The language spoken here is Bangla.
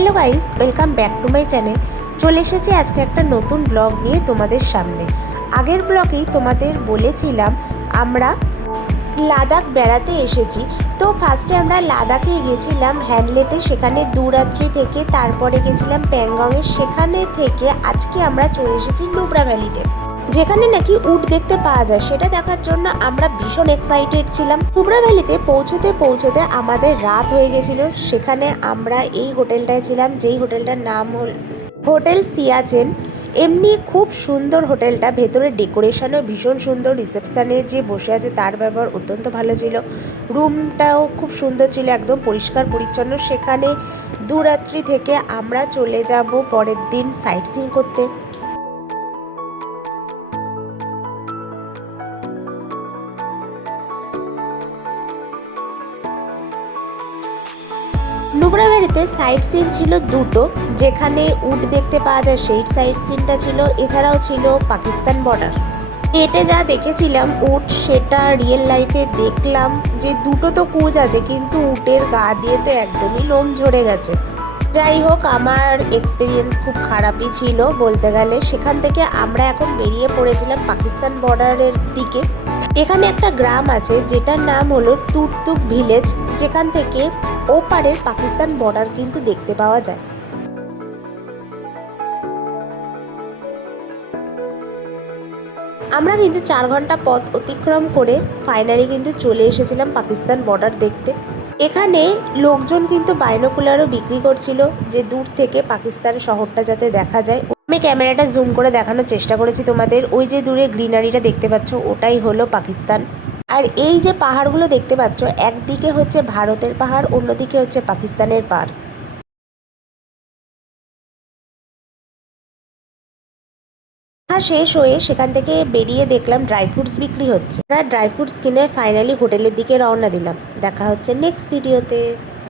Hello guys, welcome back to my channel. চলে এসেছি আজকে একটা নতুন ব্লগ নিয়ে তোমাদের সামনে। আগের ব্লগেই তোমাদের বলেছিলাম আমরা লাদাখ বেড়াতে এসেছি। তো ফার্স্টে আমরা লাদাখে গেছিলাম হ্যানলেতে, সেখানে 2 রাত্রি থেকে তারপরে গেছিলাম প্যাংগংয়ে। সেখানে থেকে আজকে আমরা চলে এসেছি নুব্রা ভ্যালিতে, যেখানে নাকি উট দেখতে পাওয়া যায়। সেটা দেখার জন্য আমরা ভীষণ এক্সাইটেড ছিলাম। নুব্রা ভ্যালিতে পৌঁছতে পৌঁছতে আমাদের রাত হয়ে গেছিল। সেখানে আমরা এই হোটেলটায় ছিলাম, যেই হোটেলটার নাম হল হোটেল সিয়াচেন। এমনি খুব সুন্দর হোটেলটা, ভেতরে ডেকোরেশনও ভীষণ সুন্দর। রিসেপশানে যে বসে আছে তার ব্যবহার অত্যন্ত ভালো ছিল। রুমটাও খুব সুন্দর ছিল, একদম পরিষ্কার পরিচ্ছন্ন। সেখানে 2 রাত্রি থেকে আমরা চলে যাব পরের দিন সাইট সিইং করতে। নুব্রা ভ্যালিতে সাইট সিন ছিল দুটো, যেখানে উট দেখতে পাওয়া যায় সেই সাইট সিনটা ছিল, এছাড়াও ছিল পাকিস্তান বর্ডার। এটে যা দেখেছিলাম উট, সেটা রিয়েল লাইফে দেখলাম যে দুটো তো কুঁজ আছে, কিন্তু উটের গা দিয়ে তো একদমই লোম ঝরে গেছে। যাই হোক, আমার এক্সপিরিয়েন্স খুব খারাপই ছিল বলতে গেলে। সেখান থেকে আমরা এখন বেরিয়ে পড়েছিলাম পাকিস্তান বর্ডারের দিকে। এখানে একটা গ্রাম আছে যেটার নাম হলো তুর্তুক ভিলেজ, যেখান থেকে ওপারের পাকিস্তান বর্ডার কিন্তু দেখতে পাওয়া যায়। আমরা কিন্তু 4 ঘন্টা পথ অতিক্রম করে ফাইনালি কিন্তু চলে এসেছিলাম পাকিস্তান বর্ডার দেখতে। এখানে লোকজন কিন্তু বাইনোকুলারও বিক্রি করছিল, যে দূর থেকে পাকিস্তান শহরটা যাতে দেখা যায়। আমি ক্যামেরাটা জুম করে দেখানোর চেষ্টা করেছি তোমাদের। ওই যে দূরে গ্রিনারিটা দেখতে পাচ্ছ, ওটাই হলো পাকিস্তান। আর এই যে পাহাড়গুলো দেখতে পাচ্ছ, একদিকে হচ্ছে ভারতের পাহাড়, অন্যদিকে হচ্ছে পাকিস্তানের পাহাড়। শেষ হয়ে সেখান থেকে বেরিয়ে দেখলাম ড্রাই ফ্রুটস বিক্রি হচ্ছে। আমরা ড্রাই ফ্রুটস কিনে ফাইনালি হোটেলের দিকে রওনা দিলাম। দেখা হচ্ছে নেক্সট ভিডিওতে।